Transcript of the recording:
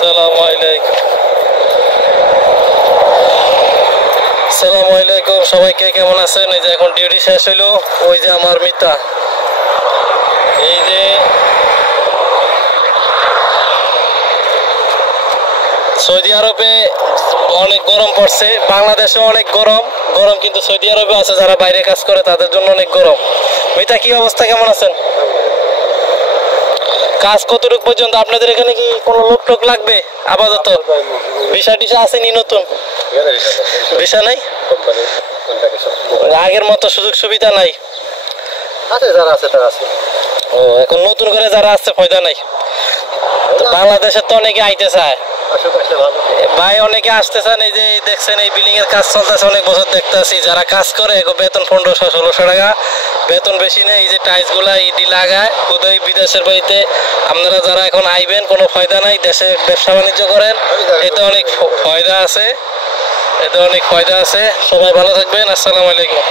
আসসালামু আলাইকুম সবাইকে, কেমন আছেন? এই যে এখন ডিউটি শেষ হইলো। ওই যে আমার মিতা, এই যে সৌদি আরবে অনেক গরম পড়ছে। বাংলাদেশে অনেক গরম গরম, কিন্তু সৌদি আরবে আছে যারা বাইরে কাজ করে তাদের জন্য অনেক গরম। মিতা, কি অবস্থা, কেমন আছেন? কাজ কতটুকু পর্যন্ত? আপনাদের এখানে কি কোনো লোক টোক লাগবে আপাতত? ভিসা টিসা আসেনি নতুন? ভিসা নাই, আগের মতো সুযোগ সুবিধা নাই। ও, এখন নতুন করে যারা আসছে ফায়দা নাই। বাংলাদেশে তো অনেকে আইতে চায় ভাই, অনেকে আসতে চান। এই যে দেখছেন এই বিল্ডিং এর কাজ চলতেছে, অনেক বছর দেখতেছি। যারা কাজ করে বেতন 1500-1600 টাকা, বেতন বেশি নেই। এই যে টাইলস গুলা ইডি লাগায় খুদই বিদেশের বাড়িতে। আপনারা যারা এখন আইবেন কোনো ফায়দা নাই, দেশে ব্যবসা বাণিজ্য করেন, এতে অনেক ফায়দা আছে, এতে অনেক ফায়দা আছে। সবাই ভালো থাকবেন। আসসালামু আলাইকুম।